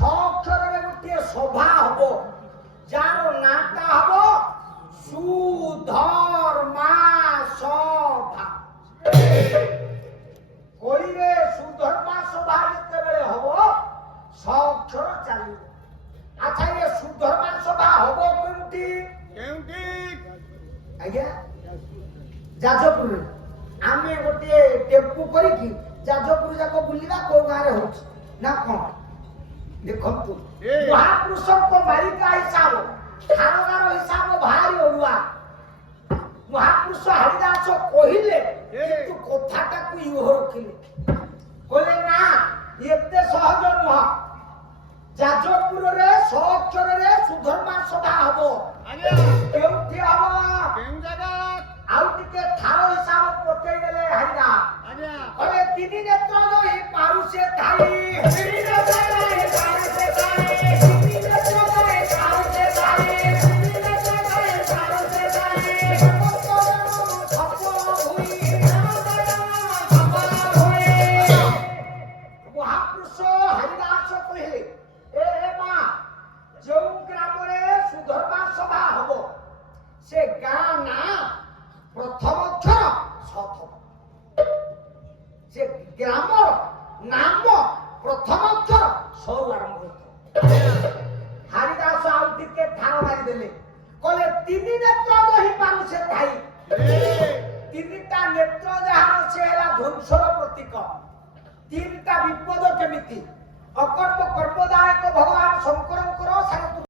সক্ষরে গোটিয়ে সভা হব যার নাটা হব সুধর্মা সভা। কলিরে সুধর্মা সভা যেতবে হব সক্ষর চালিব। আচ্ছা এ সুধর্মা সভা হব কেউটি কেউটি আজ্ঞা যাজপুর আমি গোটিয়ে টেম্পু করিকি যাজপুর যাক বুলিবা কোউ গাঁরে হচ্ছে না কোন দেখন্তু মহাপুରୁଷଙ୍କ ମାଳିକା ହିସାବ ଖାରଗାର ହିସାବ ଭାରି ଅଡୁଆ। ମହାପୁରୁଷ ହରିଦାସ କହିଲେ କିନ୍ତୁ କଥାଟାକୁ ଇହ ରଖିଲେ କହିଲେ ନା ଏତେ ସହଜ ନୁହଁ। ଯାଜପୁରରେ ସଅକ୍ଷରରେ ସୁଧର୍ମା ସଭା ହବ। କେଉଁଠି ହବ କେଉଁ ଜାଗା ଆଉ ଟିକେ ଥାର ହିସାବ ପକେଇ ଦେଲେ ହରିଦା କହିଲେ ତିନି ନେତ୍ର ରହି ପାରୁଛେ ଧାଇ ମହାପୁରୁଷ ହରିଦାସ କହିଲେ ଏ ମା ଯେଉଁ ଗ୍ରାମରେ ସୁଧର୍ମା ସଭା ହବ ସେ ଗାଁ ନା ପ୍ରଥମ ଅକ୍ଷର ସଥ। ସେ ଗ୍ରାମର ନାମ ପ୍ରଥମ ଅକ୍ଷର ସରୁ ଆରମ୍ଭ ହୋଇଥାଏ। ହରିଦାସ ଆଉ ଟିକେ ଧାର ମାରିଦେଲେ କହିଲେ ତିନି ନେତ୍ର ରହି ପାରୁଛେ ଧାଇ। ତିନିଟା ନେତ୍ର ଯାହାର ସେ ହେଲା ଧ୍ୱଂସର ପ୍ରତୀକ। ତିନିଟା ବିପଦ କେମିତି ଅକର୍ମ କର୍ମଦାୟକ ଭଗବାନ ଶଙ୍କରଙ୍କର ସାଙ୍ଗକୁ